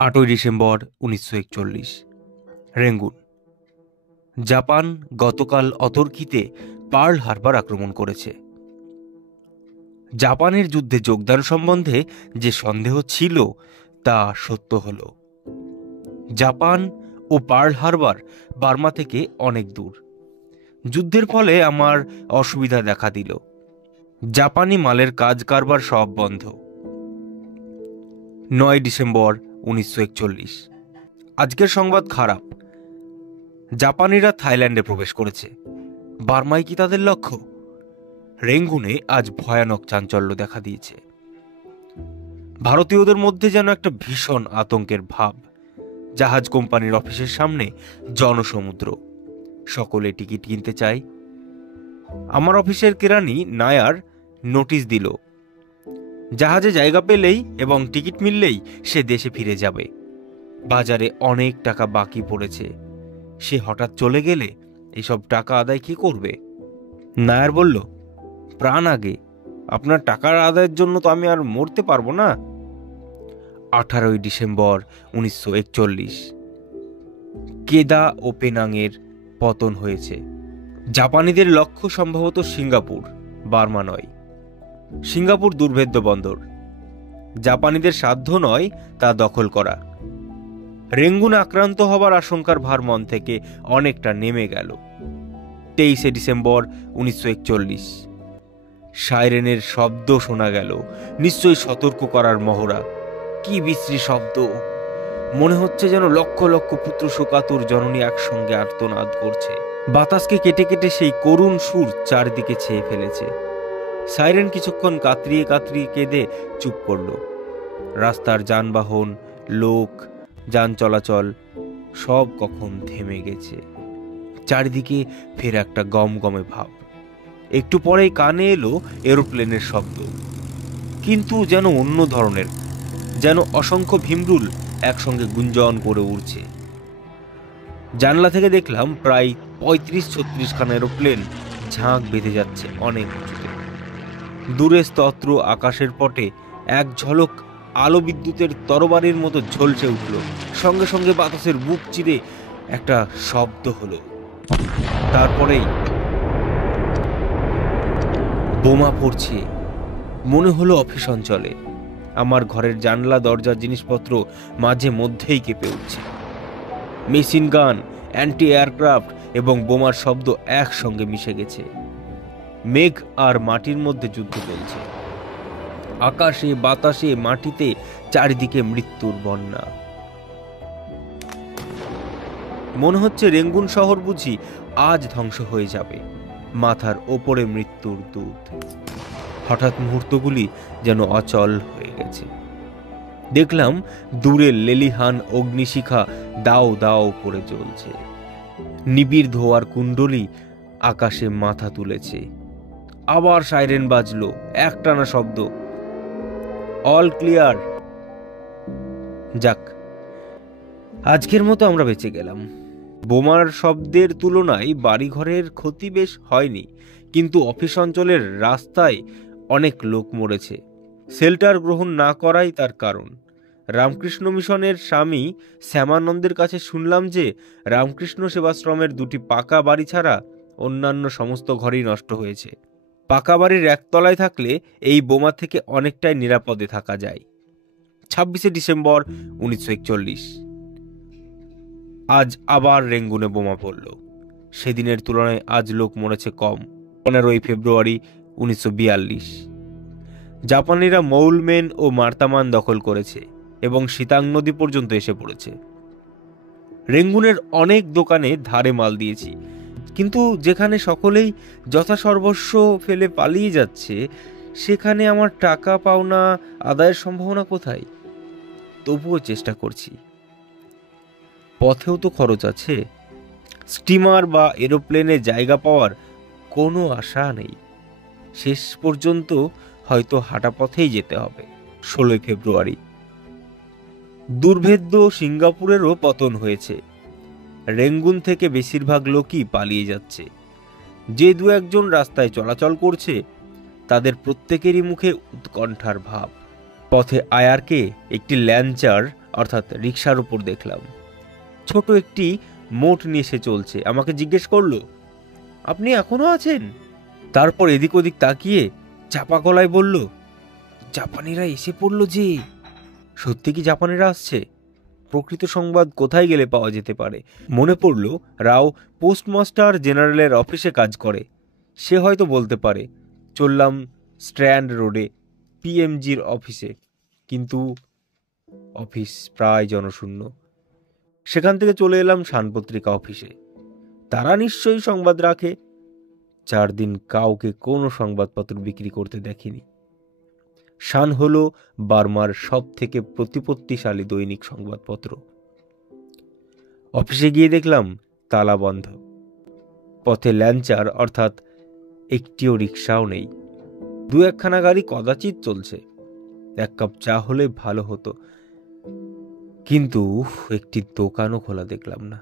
8ই December 1941 Rangoon. Japan গতকাল অতর্কিতে Pearl Harbor আক্রমণ করেছে। জাপানের যুদ্ধে যোগদান সম্বন্ধে যে সন্দেহ ছিল তা সত্য হল। জাপান ও পার্ল হারবার বার্মা থেকে অনেক দূর। যুদ্ধের ফলে আমার অসুবিধা দেখা দিল। জাপানি মালের কাজ কারবার সব বন্ধ। 9 ডিসেম্বর 1941 আজকের সংবাদ খারাপ। জাপানিরা থাইল্যান্ডে প্রবেশ করেছে। বার্মায় কি তাদের লক্ষ্য? রেঙ্গুনে আজ ভয়ানক চাঞ্চল্য দেখা দিয়েছে। ভারতীয়দের মধ্যে যেন একটা ভীষণ আতঙ্কের ভাব। জাহাজ কোম্পানির অফিসের সামনে জনসমুদ্র। সকলে টিকিট কিনতে চায়। আমার অফিসের কেরানি নায়ার নোটিশ দিল, জাহাজে জায়গা পেলেই এবং টিকিট মিললেই সে দেশে ফিরে যাবে। বাজারে অনেক টাকা বাকি পড়েছে। সে হঠাৎ চলে গেলে এসব টাকা আদায় কি করবে? নায়ার বলল, প্রাণ আগে, আপনার টাকার আদায়ের জন্য তো আমি আর মরতে পারবো না। 18 ডিসেম্বর 1941 কেদা ও পেনাংয়ের পতন হয়েছে। জাপানিদের লক্ষ্য সম্ভবত সিঙ্গাপুর, বার্মা নয়। সিঙ্গাপুর দুর্ভেদ্য বন্দর। জাপানিদের সাধ্য নয় তা দখল করা। রেঙ্গুন আক্রান্ত হবার আশঙ্কার ভার মন থেকে অনেকটা নেমে গেল। 23 ডিসেম্বর 1941 সাইরেনের শব্দ শোনা গেল। নিশ্চয়ই সতর্ক করার মহড়া। কি বিশ্রী শব্দ! মনে হচ্ছে যেন লক্ষ লক্ষ পুত্র শোকাতুর জননী একসঙ্গে আর্তনাদ করছে। বাতাসকে কেটে কেটে সেই করুণ সুর চারদিকে ছেয়ে ফেলেছে। সাইরেন কিছুক্ষণ কাতরিয়ে কাতরিয়ে কেঁদে চুপ করল। রাস্তার যানবাহন, লোক, যান চলাচল সব কখন থেমে গেছে। চারিদিকে ফের একটা গমগমে ভাব। একটু পরেই কানে এলো এরোপ্লেনের শব্দ, কিন্তু যেন অন্য ধরনের, যেন অসংখ্য ভীমরুল একসঙ্গে গুঞ্জন করে উড়ছে। জানলা থেকে দেখলাম প্রায় 35-36 খানা এরোপ্লেন ঝাঁক বেঁধে যাচ্ছে অনেক উঁচুতে। দূরে স্তত্র আকাশের পটে এক ঝলক আলো বিদ্যুতের তরবারির মতো ঝলসে উঠল। সঙ্গে সঙ্গে বাতাসের বুক চিরে একটা শব্দ হলো। তারপরেই বোমা পড়ছে। মনে হলো অফিস অঞ্চলে। আমার ঘরের জানলা দরজার জিনিসপত্র মাঝে মধ্যেই কেঁপে উঠছে। মেশিন গান, অ্যান্টি এয়ারক্রাফট এবং বোমার শব্দ একসঙ্গে মিশে গেছে। মেঘ আর মাটির মধ্যে যুদ্ধ চলছে। আকাশে, বাতাসে, মাটিতে চারিদিকে মৃত্যুর বন্যা। মনে হচ্ছে রেঙ্গুন শহর বুঝি আজ ধ্বংস হয়ে যাবে। মাথার ওপরে মৃত্যুর দূত। হঠাৎ মুহূর্তগুলি যেন অচল হয়ে গেছে। দেখলাম দূরে লেলিহান অগ্নিশিখা দাও দাও করে জ্বলছে। নিবিড় ধোয়ার কুণ্ডলী আকাশে মাথা তুলেছে। আবার সাইরেন বাজলো, একটানা শব্দ, অল ক্লিয়ার। যাক, আজকের মতো আমরা বেঁচে গেলাম। বোমার শব্দের তুলনায় বাড়িঘরের ক্ষতি বেশ হয়নি, কিন্তু অফিস অঞ্চলের রাস্তায় অনেক লোক মরেছে। শেল্টার গ্রহণ না করাই তার কারণ। রামকৃষ্ণ মিশনের স্বামী শ্যামানন্দের কাছে শুনলাম যে রামকৃষ্ণ সেবাশ্রমের 2টি পাকা বাড়ি ছাড়া অন্যান্য সমস্ত ঘরই নষ্ট হয়েছে। পাকা বাড়ির একতলায় থাকলে এই বোমা থেকে অনেকটাই নিরাপদে থাকা যায়। 26 ডিসেম্বর 1941 আজ আবার রেঙ্গুনে বোমা পড়ল। সেদিনের তুলনায় আজ লোক মরেছে কম। 15 ফেব্রুয়ারি 1942 জাপানিরা মৌলমেন ও মার্তামান দখল করেছে এবং সিতাং নদী পর্যন্ত এসে পড়েছে। রেঙ্গুনের অনেক দোকানে ধারে মাল দিয়েছি, কিন্তু যেখানে সকলেই যথাসর্বস্ব ফেলে পালিয়ে যাচ্ছে, সেখানে আমার টাকা পাওনা আদায়ের সম্ভাবনা কোথায়? তবুও চেষ্টা করছি। পথেও তো খরচ আছে। স্টিমার বা এরোপ্লেনে জায়গা পাওয়ার কোনো আশা নেই। শেষ পর্যন্ত হয়তো হাঁটা পথেই যেতে হবে। 16 ফেব্রুয়ারি দুর্ভেদ্য সিঙ্গাপুরেরও পতন হয়েছে। রেঙ্গুন থেকে বেশিরভাগ লোকই পালিয়ে যাচ্ছে। যে 2-1 জন রাস্তায় চলাচল করছে, তাদের প্রত্যেকেরই মুখে উৎকণ্ঠার ভাব। পথে আয়ারকে একটি ল্যাঞ্চার অর্থাৎ রিক্সার উপর দেখলাম। ছোট একটি মোট নিয়ে সে চলছে। আমাকে জিজ্ঞেস করলো, আপনি এখনো আছেন? তারপর এদিক ওদিক তাকিয়ে চাপা গলায় বলল, জাপানিরা এসে পড়ল যে। সত্যি কি জাপানিরা আসছে? প্রকৃত সংবাদ কোথায় গেলে পাওয়া যেতে পারে? মনে পড়ল রাও পোস্টমাস্টার জেনারেলের অফিসে কাজ করে, সে হয়তো বলতে পারে। চললাম স্ট্র্যান্ড রোডে পিএমজির অফিসে, কিন্তু অফিস প্রায় জনশূন্য। সেখান থেকে চলে এলাম শানপত্রিকা অফিসে। তারা নিশ্চয়ই সংবাদ রাখে। 4 দিন কাউকে কোনো সংবাদপত্র বিক্রি করতে দেখিনি। শান হল বার্মার সব থেকে প্রতিপত্তিশালী দৈনিক সংবাদপত্র। অফিসে গিয়ে দেখলাম তালা বন্ধ। পথে ল্যাঞ্চার অর্থাৎ একটিও রিক্সাও নেই। 2-1খানা গাড়ি কদাচিৎ চলছে। 1 কাপ চা হলে ভালো হতো, কিন্তু একটি দোকানও খোলা দেখলাম না।